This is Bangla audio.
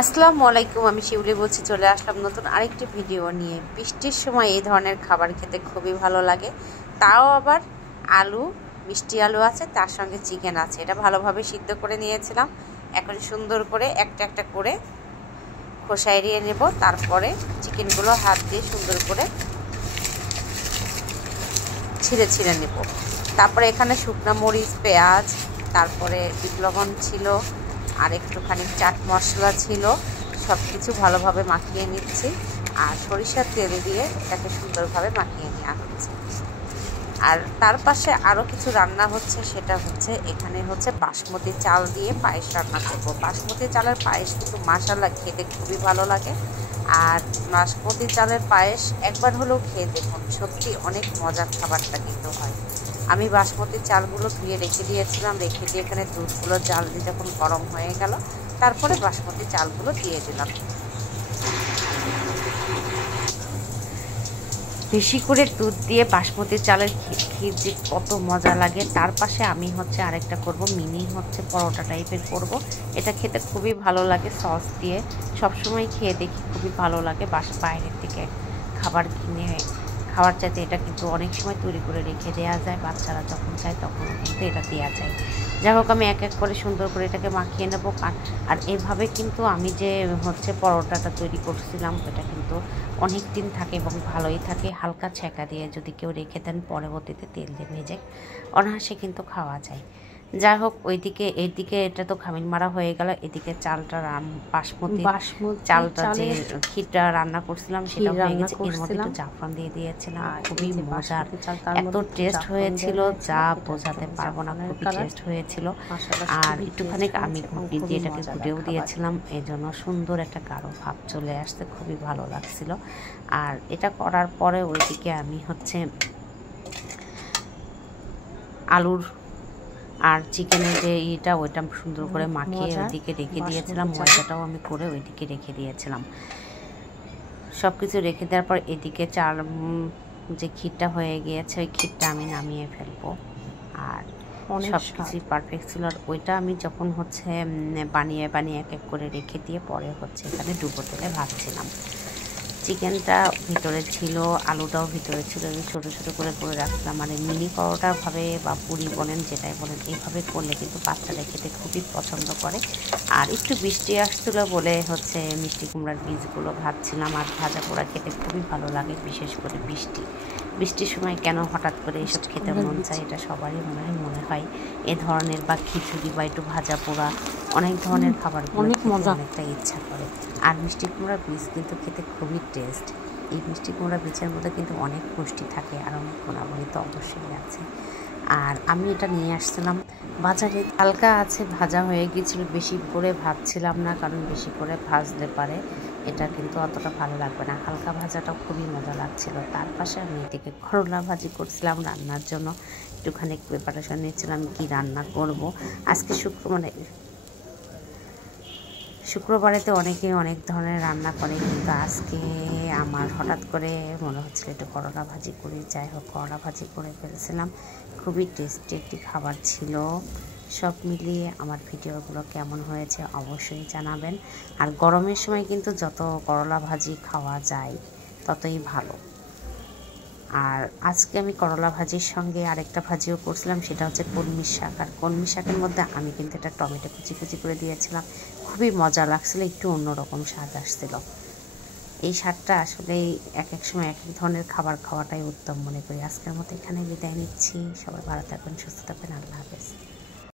আসসালামু আলাইকুম, আমি শিউলি বলছি। চলে আসলাম নতুন আরেকটি ভিডিও নিয়ে। বৃষ্টির সময় এই ধরনের খাবার খেতে খুবই ভালো লাগে, তাও আবার আলু, মিষ্টি আলু আছে, তার সঙ্গে চিকেন আছে। এটা ভালোভাবে সিদ্ধ করে নিয়েছিলাম। এখন সুন্দর করে একটা একটা করে খোসা এড়িয়ে নেব। তারপরে চিকেনগুলো হাত দিয়ে সুন্দর করে ছিঁড়ে ছিঁড়ে নেব। তারপরে এখানে শুকনো মরিচ, পেঁয়াজ, তারপরে বিট লবণ ছিল, আর একটুখানি চাট মশলা ছিল। সব কিছু ভালোভাবে মাখিয়ে নিচ্ছি, আর সরিষার তেল দিয়ে এটাকে সুন্দরভাবে মাখিয়ে নেওয়া হচ্ছে। আর তার পাশে আরও কিছু রান্না হচ্ছে, সেটা হচ্ছে এখানে হচ্ছে বাসমতি চাল দিয়ে পায়েস রান্না করব। বাসমতি চালের পায়েস কিন্তু মাশাআল্লাহ খেতে খুবই ভালো লাগে। আর বাসমতি চালের পায়েস একবার হলেও খেয়ে দেখুন, সত্যি অনেক মজার খাবারটা কিন্তু হয়। আমি বাসমতি চালগুলো ধুয়ে রেখে দিয়েছিলাম, রেখে দিয়ে এখানে দুধগুলো জাল দিয়ে যখন গরম হয়ে গেল, তারপরে বাসমতি চালগুলো দিয়ে দিলাম। বেশি করে দুধ দিয়ে বাসমতি চালের ক্ষীর যে কত মজা লাগে। তার পাশে আমি হচ্ছে আরেকটা করব, মিনি হচ্ছে পরোটা টাইপের করব। এটা খেতে খুবই ভালো লাগে সস দিয়ে। সবসময় খেয়ে দেখি খুবই ভালো লাগে। বাইরের থেকে খাবার কিনে খাওয়ার চাইতে এটা কিন্তু অনেক সময় তৈরি করে রেখে দেওয়া যায়। বাচ্চারা যখন চায় তখন কিন্তু এটা দেওয়া যায়। যাই হোক, আমি এক এক করে সুন্দর করে এটাকে মাখিয়ে নেব। আর এভাবে কিন্তু আমি যে হচ্ছে পরোটাটা তৈরি করছিলাম, এটা কিন্তু অনেক দিন থাকে এবং ভালোই থাকে। হালকা ছেঁকা দিয়ে যদি কেউ রেখে দেন, পরবর্তীতে তেল দিয়ে ভেজে অনায়াসে কিন্তু খাওয়া যায়। যাই হোক, এইদিকে এটা তো খামির মারা হয়ে গেল। এদিকে চালটা বাসমতি চালটা যে ক্ষীরটা রান্না করছিলাম সেটা হয়ে গেছে। এর মধ্যে একটু জাফরান দিয়ে দিয়েছিলাম, খুবই মজার, এত টেস্ট হয়েছিল যা বোঝাতে পারবো না। খুবই টেস্ট হয়েছিল। আর একটুখানি আমি ঘুটনি দিয়ে এটাকে ঘুটেও দিয়েছিলাম, এই জন্য সুন্দর একটা গাঢ় ভাব চলে আসতে খুবই ভালো লাগছিল। আর এটা করার পরে ওইদিকে আমি হচ্ছে আলুর আর চিকেনের যে ওইটা সুন্দর করে মাখিয়ে ওইদিকে রেখে দিয়েছিলাম। ময়দাটাও আমি করে ওইদিকে রেখে দিয়েছিলাম। সব কিছু রেখে দেওয়ার পর এদিকে চাল যে ক্ষীরটা হয়ে গিয়েছে, ওই ক্ষীরটা আমি নামিয়ে ফেলবো। আর সব কিছুই পারফেক্ট ছিল। আর ওইটা আমি যখন হচ্ছে বানিয়ে এক এক করে রেখে দিয়ে পরে হচ্ছে এখানে ডুবো তেলে ভাজছিলাম। চিকেনটা ভিতরে ছিল, আলুটাও ভিতরে ছিল। আমি ছোটো ছোটো করে রাখলাম। মানে মিনি পরোটা ভাবে বা পুরি বলেন, যেটাই বলেন, এইভাবে করলে কিন্তু বাচ্চারা খেতে খুবই পছন্দ করে। আর একটু বৃষ্টি আসছিলো বলে হচ্ছে মিষ্টি কুমড়ার বীজগুলো ভাজছিলাম। আর ভাজা পোড়া খেতে খুবই ভালো লাগে, বিশেষ করে বৃষ্টির সময় কেন হঠাৎ করে এসব খেতে মন চায়, এটা সবারই মনে হয়। এ ধরনের বা খিচুড়ি বা একটু ভাজা পোড়া অনেক ধরনের খাবার অনেক মজা, অনেকটা ইচ্ছা করে। আর মিষ্টি কুমড়ার বীজ কিন্তু খেতে খুবই টেস্ট। এই মিষ্টি কুমড়া বীজের মধ্যে কিন্তু অনেক পুষ্টি থাকে আর অনেক গুণাবলী তো অবশ্যই আছে। আর আমি এটা নিয়ে আসছিলাম বাজারে। হালকা আছে, ভাজা হয়ে গিয়েছিল, বেশি করে ভাজছিলাম না, কারণ বেশি করে ভাজলে পারে এটা কিন্তু অতটা ভালো লাগবে না। হালকা ভাজাটাও খুবই মজা লাগছিল। তার পাশে আমি এদিকে করলা ভাজি করছিলাম রান্নার জন্য। একটুখানি প্রিপারেশন নিচ্ছিলাম কি রান্না করব। আজকে শুক্রবারেতে অনেকে অনেক ধরনের রান্না করে, কিন্তু আজকে আমার হঠাৎ করে মনে হচ্ছিল একটু করলা ভাজি করি। যাই হোক, করলা ভাজি করে ফেলেছিলাম। খুবই টেস্টি একটি খাবার ছিল। সব মিলিয়ে আমার ভিডিওগুলো কেমন হয়েছে অবশ্যই জানাবেন। আর গরমের সময় কিন্তু যত করলা ভাজি খাওয়া যায় ততই ভালো। আর আজকে আমি করলা ভাজির সঙ্গে আরেকটা ভাজিও করছিলাম, সেটা হচ্ছে কলমি শাক। আর কলমি শাকের মধ্যে আমি কিন্তু একটা টমেটো কুচি করে দিয়েছিলাম। খুবই মজা লাগছিল, একটু অন্যরকম স্বাদ আসছিল। এই স্বাদটা আসলে এক এক সময় এক এক ধরনের খাবার খাওয়াটাই উত্তম মনে করি। আজকের মতো এখানে বিদায় নিচ্ছি। সবাই ভালো থাকবেন, সুস্থ থাকবেন। আল্লাহ হাফেজ।